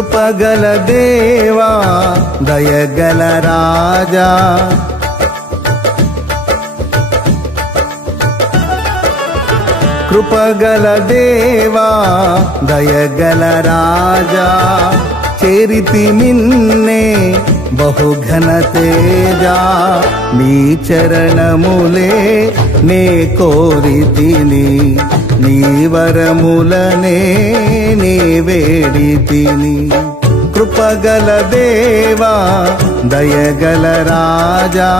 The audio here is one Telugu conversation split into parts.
కృపగల దేవా దయగల రాజా. కృపగల దేవా దయగల రాజా. చేరితి నిన్నే బహుఘన తేజా. నీ చరణములే నే కోరితిని. నీ వరములనే నీ వేడి తిని. కృపగల దేవా దయగల రాజా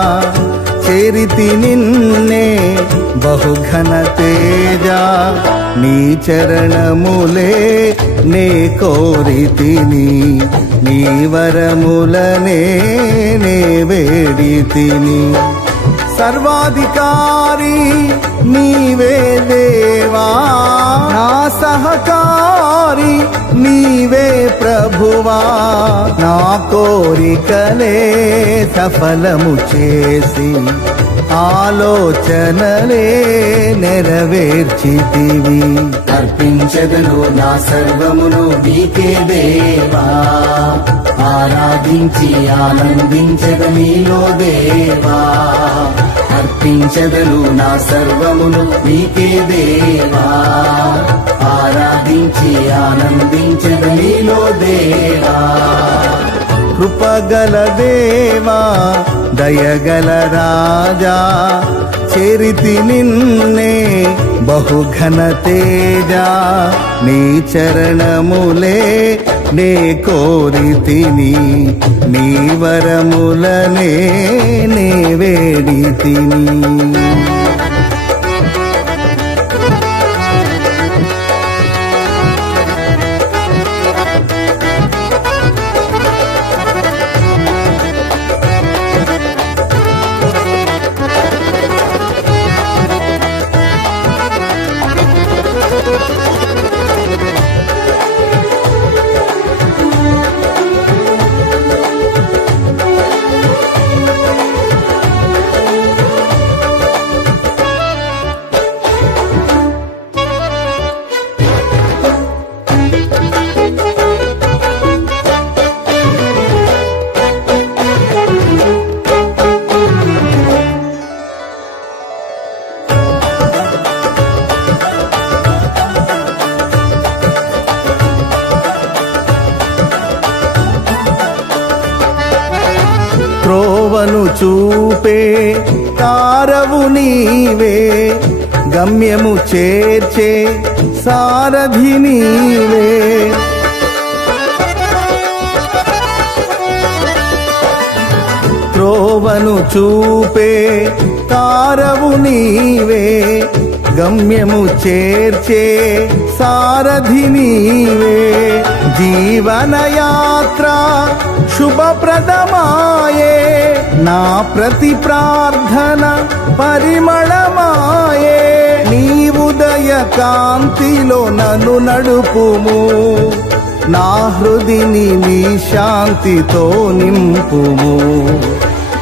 చేరితి నిన్నే బహుఘన తేజ. నీ చరణములే నే కోరితిని నీ వరములనే నే వేడి తిని. సర్వాధికారి నీవే దేవా. నా సహకారి నీవే ప్రభువా. నా కోరికలే సఫలము చేసి ఆలోచనలే నెరవేర్చితివి. అర్పించదను నా సర్వమును నీకే దేవా. ఆరాధించి ఆనందించద నీలో దేవా. అర్పించదను నా సర్వమును నీకే దేవా. ఆరాధించి ఆనందించద నీలో దేవా. కృపగల దేవా దయగల రాజా చెరితి నిన్నే బహుఘన తేజ నీ చరణములే నే కోరితిని నీ వరములనే నే వేడి కృపను చూపే తారవు నీవే గమ్యము చేర్చే సారథి నీవే. త్రోవను చూపే తారవు నీవే గమ్యము చేర్చే సారథి నీవే. జీవనయాత్ర శుభప్రదమాయే. నా ప్రతి ప్రార్థన పరిమళమాయే. నీ ఉదయ కాంతిలో నన్ను నడుపుము. నా హృదిని నీ శాంతితో నింపుము.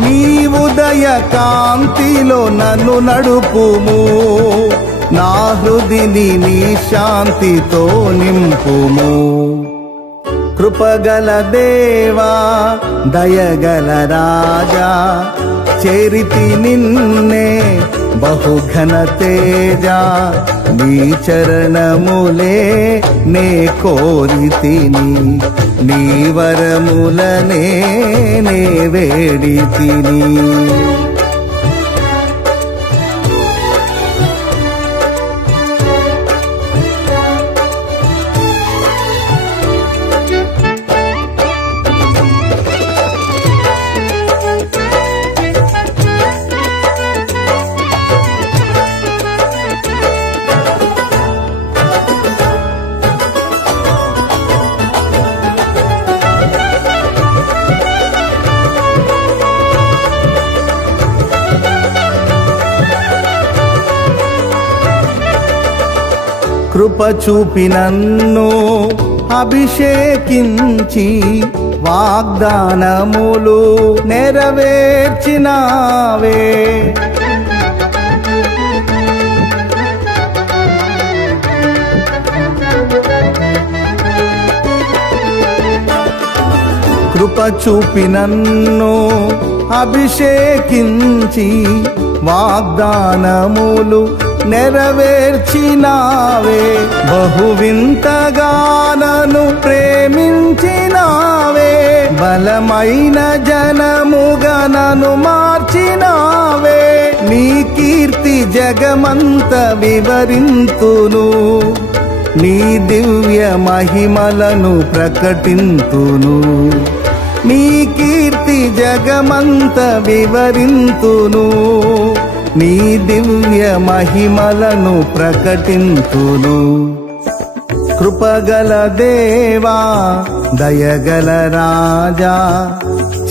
నీ ఉదయ కాంతిలో నన్ను నడుపుము. నా హృదిని నీ శాంతితో నింపుము. కృపగల దేవా దయగల రాజా చేరితి నిన్నే బహుఘన తేజ నీ చరణములే నే కోరితిని నీ వరములనే నే వేడి కృప చూపి నన్ను అభిషేకించి వాగ్దానములు నెరవేర్చినావే. కృప చూపి నన్ను అభిషేకించి వాగ్దానములు నెరవేర్చినావే బహువింతగానను ప్రేమించినావే బలమైన జనముగా నన్ను మార్చినావే నీ కీర్తి జగమంత వివరింతును నీ దివ్య మహిమలను ప్రకటింతును నీ కీర్తి జగమంత వివరింతును నీ దివ్య మహిమలను ప్రకటింతును. కృపగల దేవా దయగల రాజా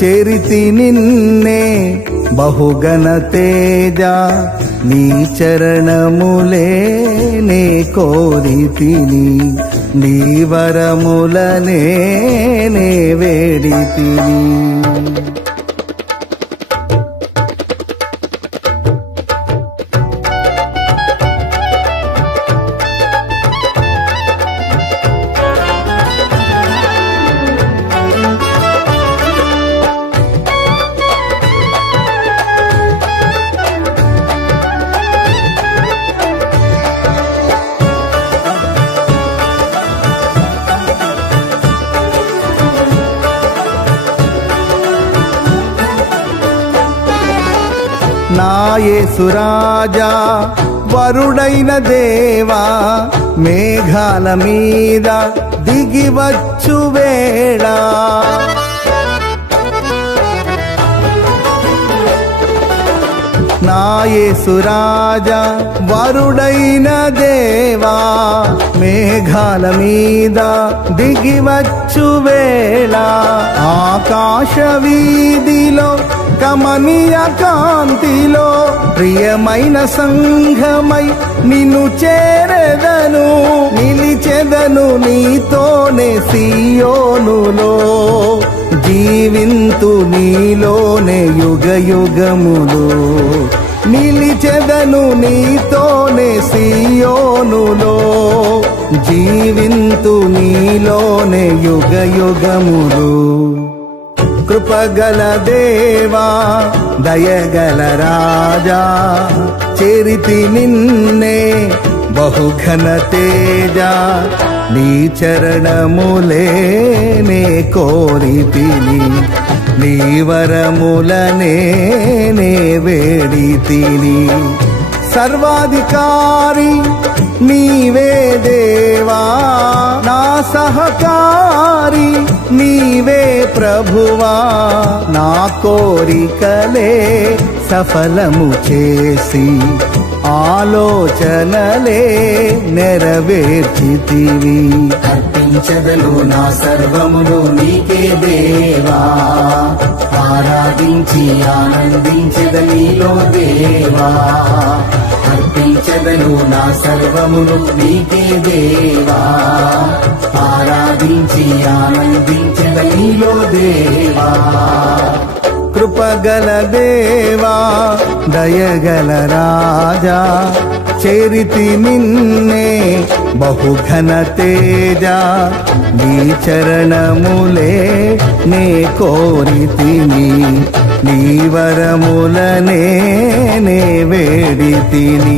చెరితి నిన్నే బహుగణ తేజ. నీ చరణములే నే కోరితిని నీ వరములనే నే వేడితిని. నాయసురాజా వరుడైన దేవా మేఘాల మీద దిగివచ్చు వేళ. నాయసురాజా వరుడైన దేవా మేఘాల మీద దిగివచ్చు వేళ. ఆకాశ వీధిలో కమనీయ కాంతిలో ప్రియమైన సంఘమై నిన్ను చేరెదను నిలిచెదను నీతోనే సియోనులో. జీవింతు నీలోనే యుగ యుగములు నిలిచెదను నీతోనే సియోనులో. జీవింతు నీలోనే యుగ యుగములు కృపగల దేవా దయగల రాజా చేరితి నిన్నే బహుఘన తేజ నీ చరణములే నే కోరితిని నీ వరములనే నే వేడితిని సర్వాధికారి నీవే దేవా. నా సహకారి నీవే ప్రభువా. నా కోరికలే సఫలము చేసి ఆలోచనలే నెరవేర్చితివి. అర్పించదను నా సర్వములు నీకే దేవా. ఆరాధించి ఆనందించదనిలో దేవా. అర్పించదను నా సర్వమును నీకే దేవా. ఆరాధించి ఆనందించద నీలో దేవా. కృపగల దేవా దయగల రాజా చేరితి నిన్నే బహుఘన తేజ. నీ చరణములే నే కోరితిని. నీ వరములనే నే వేడితిని.